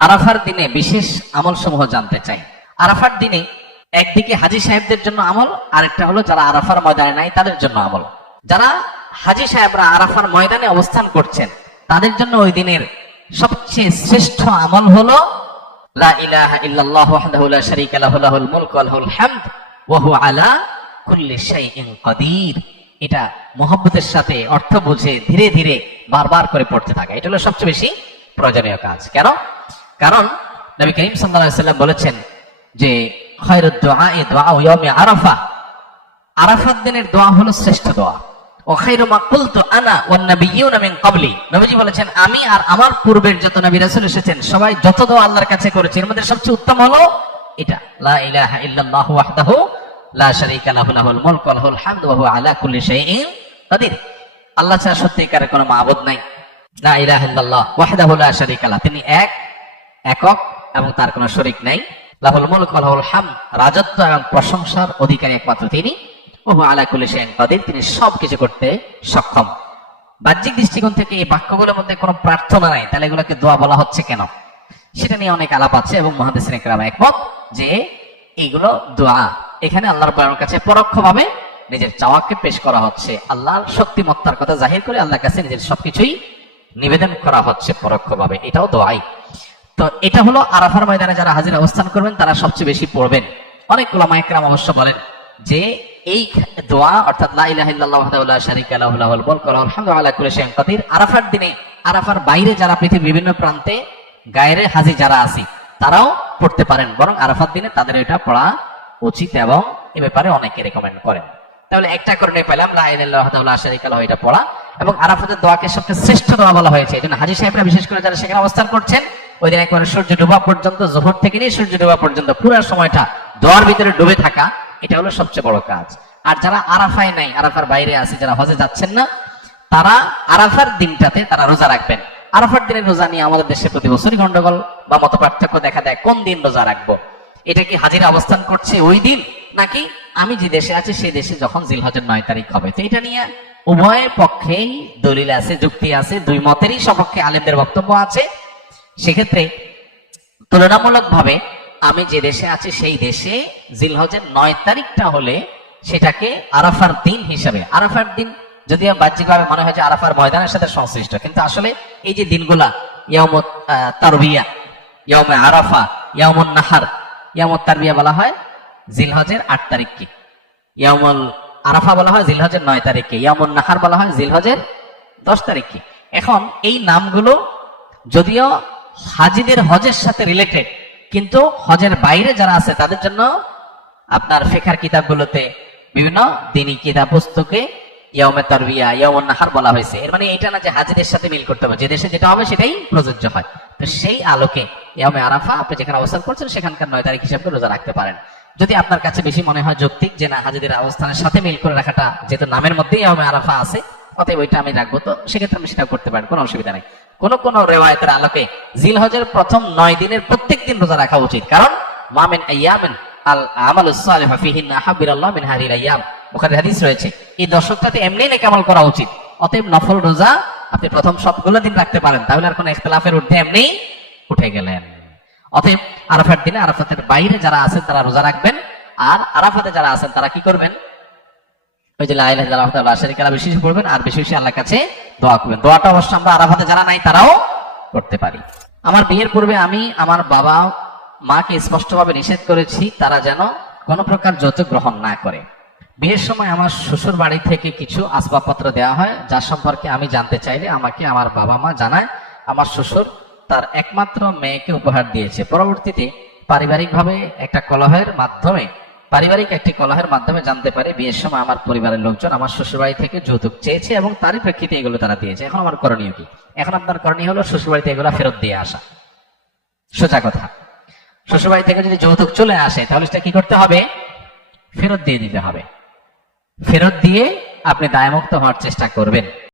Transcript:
আরাফার দিনে বিশেষ আমল সমূহ জানতে চাই। আরাফার দিনে একদিকে হাজী সাহেবদের জন্য আমল, আরেকটা হলো যারা আরাফার ময়দানে নাই তাদের জন্য আমল। যারা হাজী সাহেবরা আরাফার ময়দানে অবস্থান করছেন তাদের জন্য ওই দিনের সবচেয়ে শ্রেষ্ঠ আমল হলো লা ইলাহা ইল্লাল্লাহু ওয়াহদাহু লা শারীকা লাহু লাহুল মুলকু ওয়া লাহুল হামদ ওয়া হুয়া আলা কুল্লি শাইইন কাদির। এটা মুহাব্বতের সাথে অর্থ বুঝে ধীরে ধীরে বারবার করে পড়তে থাকা, এটা হলো সবচেয়ে বেশি প্রয়োজনীয় কাজ। কেন? কারণ নবী করিম সাল্লাল্লাহু আলাইহি ওয়াসাল্লাম বলেছেন যে খায়রুদ দুআই দুআউ ইয়াউমি আরাফা, আরাফাত দিনের দোয়া হলো শ্রেষ্ঠ দোয়া। ও খায়রু মা কুলতু আনা ওয়ান নাবিয়্যুনা মিন ক্বাবলি, নবীজি বলেছেন আমি আর আমার পূর্বের যত নবী রাসূল এসেছেন সবাই যত দোয়া আল্লাহর কাছে করেছে এর মধ্যে সবচেয়ে উত্তম হলো এটা, লা ইলাহা ইল্লাল্লাহু ওয়াহদাহু লা শারীকা লাহু লাহুল মুলকু ওয়া লাহুল হামদু ওয়া হুয়া আলা কুল্লি শাইইন কাদির। আল্লাহ ছাড়া সত্যিকারের কোনো মাবুদ নাই। লা ইলাহা ইল্লাল্লাহ ওয়াহদাহু লা শারীকা লাহু, তিনি একক এবং তার কোনো শরীক নাই। লাহুল মুলকু ওয়া লাহুল হামদ, রাজত্ব এবং প্রশংসার অধিকারী একমাত্র তিনি। ওয়া হুয়া আলা কুল্লি শাইইন কাদির, তিনি সবকিছু করতে সক্ষম। বাহ্যিক দৃষ্টিকোণ থেকে এই বাক্যগুলোর মধ্যে কোনো প্রার্থনা নাই, তাহলে এগুলোকে দোয়া বলা হচ্ছে কেন? সেটা নিয়ে অনেক আলাপ আছে এবং মুহাদ্দিসিন ইকরাম একমত যে এইগুলো দোয়া। এখানে আল্লাহ রাব্বুল কাছে পরোক্ষভাবে নিজের চাওয়াকে পেশ করা হচ্ছে, আল্লাহর শক্তিমত্তার কথা জাহির করে আল্লাহর কাছে নিজের সবকিছুই নিবেদন করা হচ্ছে পরোক্ষভাবে, এটাও দোয়াই। তো এটা হলো আরাফার ময়দানে যারা হাজির অবস্থান করবেন তারা সবচেয়ে বেশি পড়বেন। অনেক উলামা ইকরাম অবশ্য বলেন যে এই দোয়া অর্থাৎ লা ইলাহা ইল্লাল্লাহু ওয়াহদাহু লা শারীকা লাহু লাহুল মুলকু ওয়া লাহুল হামদু আলা কুল্লি শাইইন কাদির, আরাফার দিনে আরাফার বাইরে যারা পৃথিবীর বিভিন্ন প্রান্তে গায়রে হাজী যারা আছি তারাও পড়তে পারেন, বরং আরাফার দিনে তাদের এটা পড়া উচিত এবং এ ব্যাপারে অনেকে রেকমেন্ড করেন। তাহলে একটা করে পেলাম লা ইলাহা ইল্লাল্লাহু ওয়াহদাহু লা শারীকা লাহু, এটা পড়া। এবং আরাফাতের দোয়াকে সবচেয়ে শ্রেষ্ঠ দোয়া বলা হয়েছে, এজন্য হাজী সাহেবরা বিশেষ করে যারা সেখানে অবস্থান করছেন ওই দিন একবারে সূর্য ডোবা পর্যন্ত, যোহর থেকে নিয়ে সূর্য ডোবা পর্যন্ত পুরো সময়টা দোয়ার ভিতরে ডুবে থাকা, এটা হলো সবচেয়ে বড় কাজ। আর যারা আরাফায় নাই, আরাফার বাইরে আছে, যারা হজে যাচ্ছেন না, তারা আরাফার দিনটাতে তারা রোজা রাখবেন। আরাফার দিনের রোজা নিয়ে আমাদের দেশে প্রতি বছরই গন্ডগোল বা মত পার্থক্য দেখা দেয়, কোন দিন রোজা রাখবো? এটা কি হাজিরা অবস্থান করছে ওই দিন, নাকি আমি যে দেশে আছি সেই দেশে যখন জিলহজের 9 তারিখ হবে? তো এটা নিয়ে উভয় পক্ষেই দলিল আছে, যুক্তি আছে, দুই মতেরই সপক্ষে আলেমদের বক্তব্য আছে। সেক্ষেত্রে তুলনামূলক ভাবে আমি যে দেশে আছি সেই দেশে জিলহজের 9 তারিখটা হলে সেটাকে আরাফার দিন হিসাবে, আরাফার দিন যদিও বাহ্যিকভাবে মনে হয় যে আরাফার ময়দানের সাথে সংশ্লিষ্ট, কিন্তু আসলে এই যে দিনগুলা ইয়াউমুত তারবিয়া, ইয়াউমে আরাফা, ইয়াউমুন নাহার, ইয়াউমুত তারবিয়া বলা হয় জিলহজের 8 তারিখকে, ইয়াউমুল আরাফা বলা হয় জিলহজের 9 তারিখকে, ইয়াউমুন নাহার বলা হয় জিলহজের 10 তারিখকে। এখন এই নামগুলো যদিও হাজীদের হজের সাথে রিলেটেড, কিন্তু হজের বাইরে যারা আছে তাদের জন্য আপনার ফিকহের কিতাবগুলোতে বিভিন্ন দ্বীনি কিতাব পুস্তকে ইয়াউমে তারবিয়া, ইয়াউমুন নাহার বলা হয়েছে। এর মানে এটা না যে হাজীদের সাথে মিল করতে হবে, যে দেশে যেটা হবে সেটাই প্রযোজ্য হয়। তো সেই আলোকে ইয়াউমে আরাফা আপনি যেখানে অবস্থান করছেন সেখানকার 9 তারিখ হিসাবে রোজা রাখতে পারেন। যদি আপনার কাছে বেশি মনে হয় যৌক্তিক যে না হাজীদের অবস্থানের সাথে মিল করে রাখাটা, যেহেতু নামের মধ্যে ইয়াউমে আরাফা আছে অতএব ওইটা আমি রাখবো, তো সেক্ষেত্রে আমি সেটা করতে পারেন, কোনো অসুবিধা নেই। কোন কোন রিওয়ায়াতের আলোকে জিলহজের প্রথম 9 দিনের প্রত্যেক দিন রোজা রাখা উচিত, কারণ মা মিন আইয়ামিন আল আমালুস সালিহু ফিহিন্না আহাব্বিরাল্লাহু মিন হাদিহিল আইয়াম, বুখারীর হাদিস রয়েছে। এই দশকটাতে এমনি নেক আমল করা উচিত, অতএব নফল রোজা আপনি প্রথম সবগুলো দিন রাখতে পারেন, তাহলে আর কোনো ইখতিলাফের ঊর্ধ্বে এমনি উঠে গেলেন। অতএব আরাফার দিনে আরাফাতের বাইরে যারা আছেন তারা রোজা রাখবেন, আর আরাফাতে যারা আছেন তারা কি করবেন? ওই যে লা ইলাহা ইল্লাল্লাহু ওয়াহদাহু লা শারীকা লাহু বেশি বেশি পড়বেন, আর বেশি বেশি আল্লাহর কাছে দোয়া করবেন। দোয়াটা অবশ্য আমরা আরাফাতে যারা নাই তারাও করতে পারি। আমার বিয়ের পূর্বে আমি আমার বাবা মাকে স্পষ্টভাবে নিষেধ করেছি তারা যেন কোনো প্রকার যৌতুক গ্রহণ না করে। বিয়ের সময় আমার শ্বশুর বাড়ি থেকে কিছু আসবাবপত্র দেওয়া হয়, যার সম্পর্কে আমি জানতে চাইলে আমাকে আমার বাবা মা জানায় আমার শ্বশুর তার একমাত্র মেয়েকে উপহার দিয়েছে। পরবর্তীতে পারিবারিক একটি কলহের মাধ্যমে জানতে পারে বিয়ের সময় আমার পরিবারের লোকজন আমার শ্বশুরবাড়ি থেকে যৌতুক চেয়েছে এবং তারই প্রেক্ষিতে এগুলো তারা দিয়েছে। এখন আমার করণীয় কি? এখন আপনার করণীয় হলো শ্বশুরবাড়িতে এগুলো ফেরত দিয়ে আসা। সোজা কথা, শ্বশুরবাড়ি থেকে যদি যৌতুক চলে আসে তাহলে সেটা কি করতে হবে? ফেরত দিয়ে দিতে হবে। ফেরত দিয়ে আপনি দায়মুক্ত হওয়ার চেষ্টা করবেন।